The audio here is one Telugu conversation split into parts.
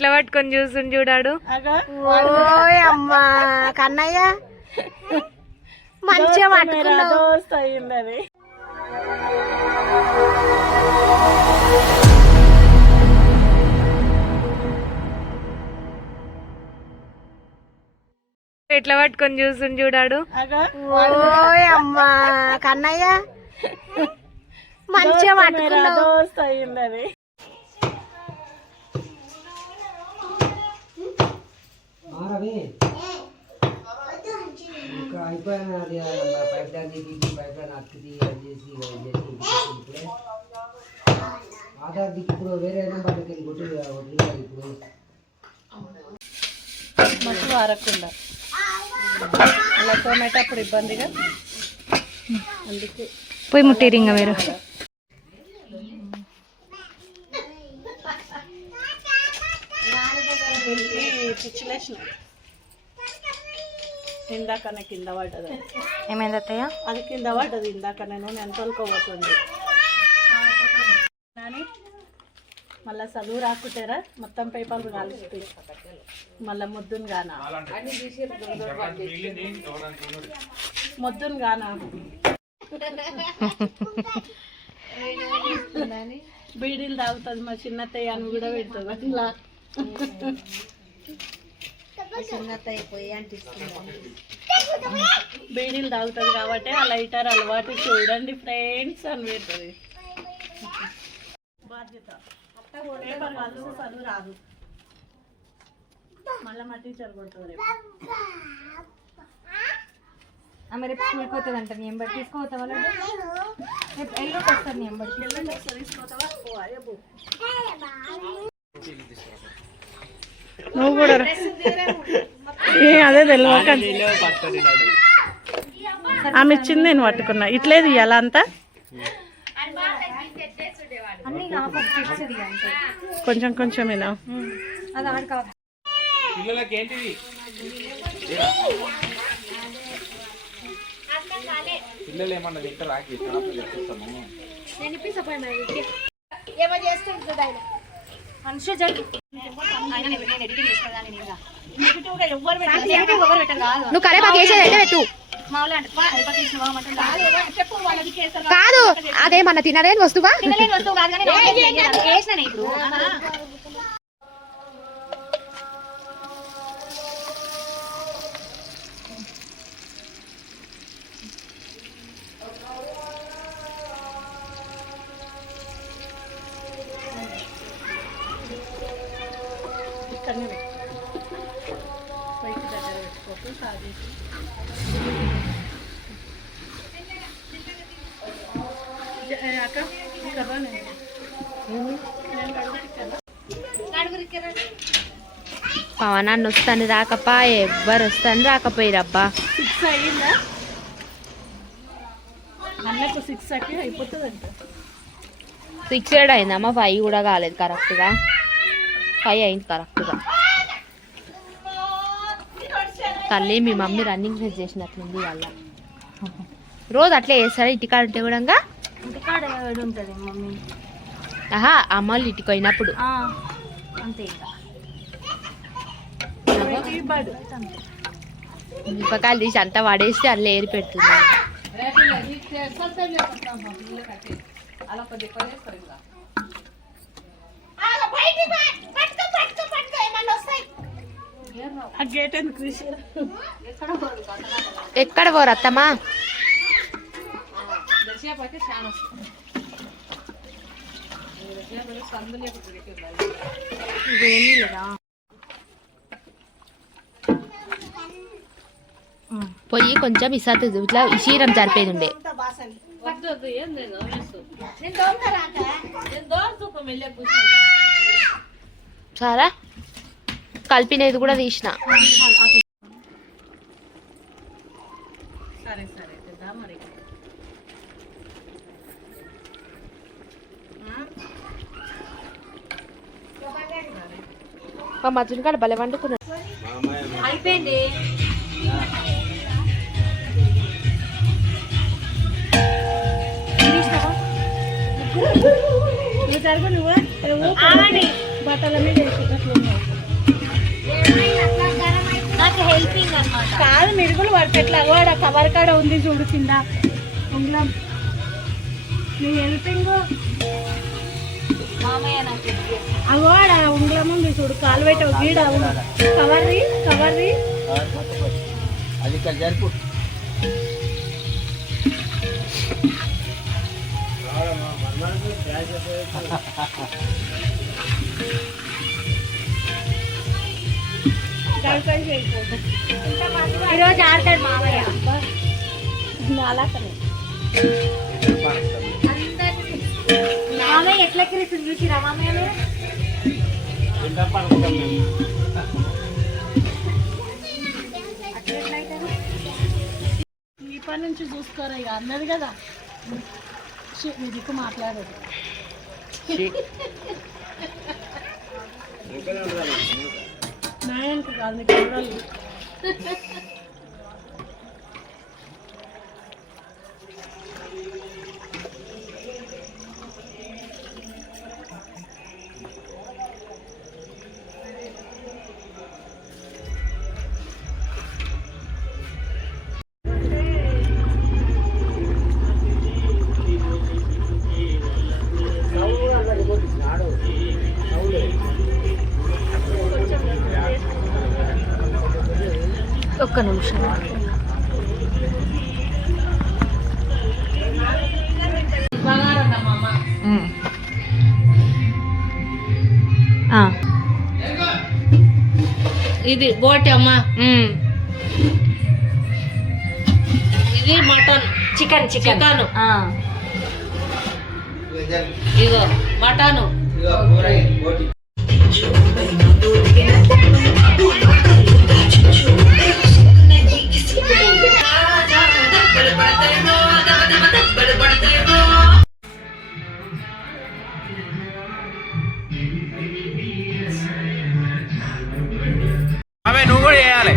ఎట్లా పట్టుకొని చూసుని చూడాడు. అమ్మా కన్నయ్య మంచిగా పట్టుకున్నావు. ఎట్లా పట్టుకొని చూసుని చూడాడు. అమ్మా కన్నయ్య మంచిగా పట్టుకున్నావు. అయిపోయినా పైప్ లైన్ అతికి అది చేసి ఇప్పుడే ఆధార్ దిక్కు ఇప్పుడు వేరే నెంబర్లకి కొట్టి ఇప్పుడు మట్టి వారకుండా అలా తోమేటప్పుడు ఇబ్బందిగా అందుకే పోయి ముట్టిరు ఇంకా మీరు. పిచ్చిలేసిన ఇందాకనే కింద పడ్డది. ఏమైంది అత్తయ్య? అది కింద పడ్డది ఇందాక. నేను తోలుకోబోతుంది కానీ మళ్ళీ చదువు రాకుంటారా మొత్తం పేపర్లు కాలుస్తాయి. మళ్ళీ మొద్దును గానా బీడీలు తాగుతుంది మా చిన్నత్తయ్య అని కూడా పెడుతుంది అట్లా. బీడీలు తాగుతుంది కాబట్టి ఆ లైటర్ అలవాటు చూడండి ఫ్రెండ్స్ అని పెడుతుంది. బాధ్యత పేపర్ వాళ్ళు చదువు రాదు. మళ్ళీ మా టీచర్ కొడుతుంది. ఆమె రేపు స్కూల్కి పోతుంది అంట. నీ ఎంబడి తీసుకోవతావా? రేపు ఎల్లుండి వస్తారు. నీ ఎంబడి తీసుకోతావా? నువ్వు కూడా అదే తెలియక ఆమె ఇచ్చింది నేను పట్టుకున్నా. ఇట్లేదు ఇవ్వాలా అంతా కొంచెం కొంచెమేనా? పిల్లలు ఏమన్నా తింటే రాకి నువ్వు కరేపాకు వేసేది అయితే పెట్టు. కాదు అదేమన్నా తినలేని వస్తువా? పవనాన్ని వస్తాను రాకపా, ఎవ్వరు వస్తాను రాకపోయిరబ్బా. 6 అయ్యిందా? అన్నకు 6 అయిపోతుందంట. 6 అయిందమ్మా. 5 కూడా కాలేదు కరెక్ట్గా. 5 అయింది కరెక్ట్గా. తల్లి మీ మమ్మీ రన్నింగ్ రేస్ చేసినట్లుంది వాళ్ళ. రోజు అట్లే చేస్తారా ఇంటికాడ ఉంటే కూడా? ఇంటికాడ ఉంటుంది మమ్మీ. ఆహా అమ్మాళ్ళు ఇంటికి పోయినప్పుడు అంతే. మిరపకాయలు తీసి అంతా వాడేస్తే అందులో ఏరి పెడుతుంది. ఎక్కడ పోరు అత్తమ్మా? పోయి కొంచెం ఇసాతు ఇట్లా ఇషీరం జరిపేది ఉండే. సరే కలిపినది కూడా తీసిన. మా మధ్యన కాడ భలే వండుకున్నాడు. అయిపోయింది. నువ్వు జరుగు. నువ్వు బట్టల మీద వేసేటట్లు ఉన్నావు. నాకు హెల్పింగ్ అన్నమాట. కాదు మిరుగులు పడిపెట్లా అగవాడ కవర్ కాడ ఉంది చూడు కింద ఉంగలం నీ హెల్పింగ్ మామయ్య నాకు help చేస్తాడు. అగవాడ ఉంగలం ఉంది చూడు కాలు పెట్ట గీడ కవర్రి కవర్రి అది ఇక్కడ జరుపు. ఈరోజు ఆడతాడు మామయ్య. అలాకనే మామయ్య ఎట్లా కిరిస్తుంది చూసిరా మామయ్య మీరు? ఈ పని నుంచి చూసుకోరా ఇక అన్నది కదా మీ దిక్కు మాట్లాడదు నా ఏంటి కాదు నీకు చూడాలి ఒక్క నిమిషం. ఇది బోటి అమ్మ ఇది మటన్ చికెన్ చికెన్ చికెన్ ఇగో మటన్ నువ్వు కూడా చేయాలి.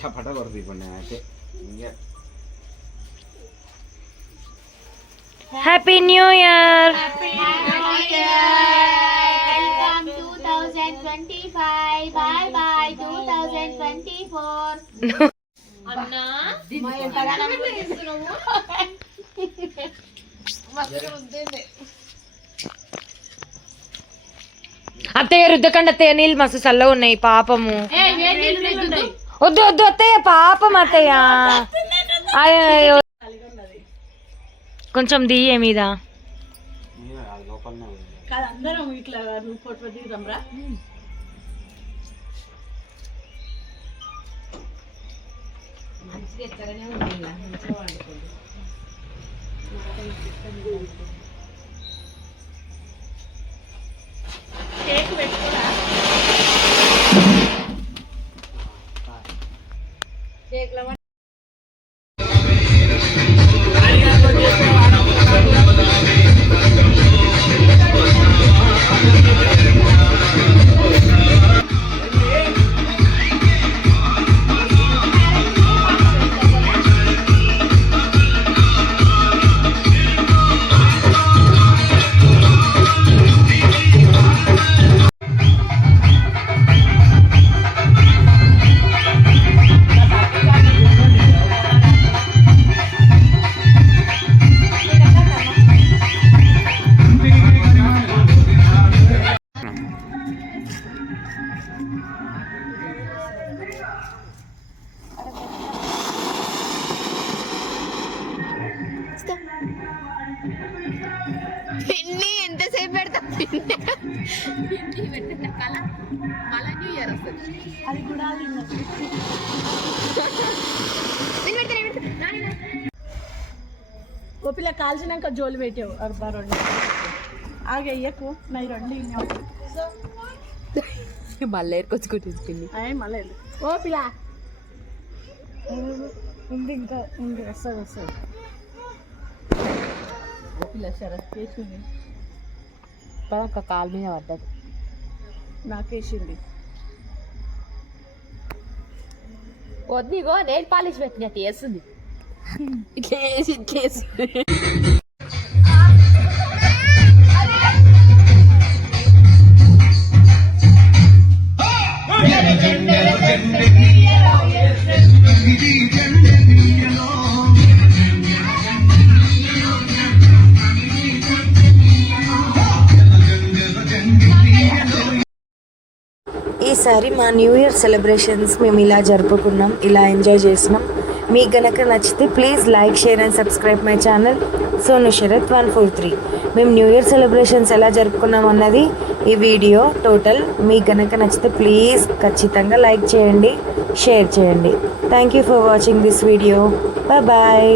చపట కొడుతుంది ఇప్పుడు నేనైతే ఇంకా happy new year. Welcome 2025. Bye bye 2024. అత్తయ్య రుద్దకండి అత్తయ్య, నీళ్ళు మస్తు చల్లగా ఉన్నాయి పాపము. వద్దు వద్దు అత్తయ్య, పాపం అత్తయ్య. అయ్యో, కొంచెం దియ్యే మీద. కాదు అందరం ఇట్లా నువ్వు ఫోటో దిగుదాం రా. కేక్ పెట్టుకోరా. ఎంతసేపు పెడతా అది కూడా గోపిల కాల్చినాక జోలు పెట్టావు అర్బా రెండు ఆగయ్యకు నై రెండు మళ్ళీ ఏరుకొచ్చుకుంటుంది. మళ్ళీ గోపిల ఉంది ఇంకా ఉంది వస్తుంది వస్తుంది. గోపిల శరత్ వేసింది, ఒక కాలు మీద పడ్డది. నాకేసింది. వద్దిగో నెయిల్ పాలిష్ పెట్టినట్టు వేస్తుంది. ఇట్లా వేసి ఇట్లా వేస్తుంది. ఈసారి మా న్యూ ఇయర్ సెలబ్రేషన్స్ మేము ఇలా జరుపుకున్నాం, ఇలా ఎంజాయ్ చేసినాం. మీకు గనక నచ్చితే please like, share and subscribe my channel Sonu Sharat 143. మేము న్యూ ఇయర్ సెలబ్రేషన్స్ ఎలా జరుపుకున్నాం అన్నది ఈ వీడియో టోటల్. మీకు గనక నచ్చితే ప్లీజ్ ఖచ్చితంగా లైక్ చేయండి, షేర్ చేయండి. Thank you for watching this video. Bye bye.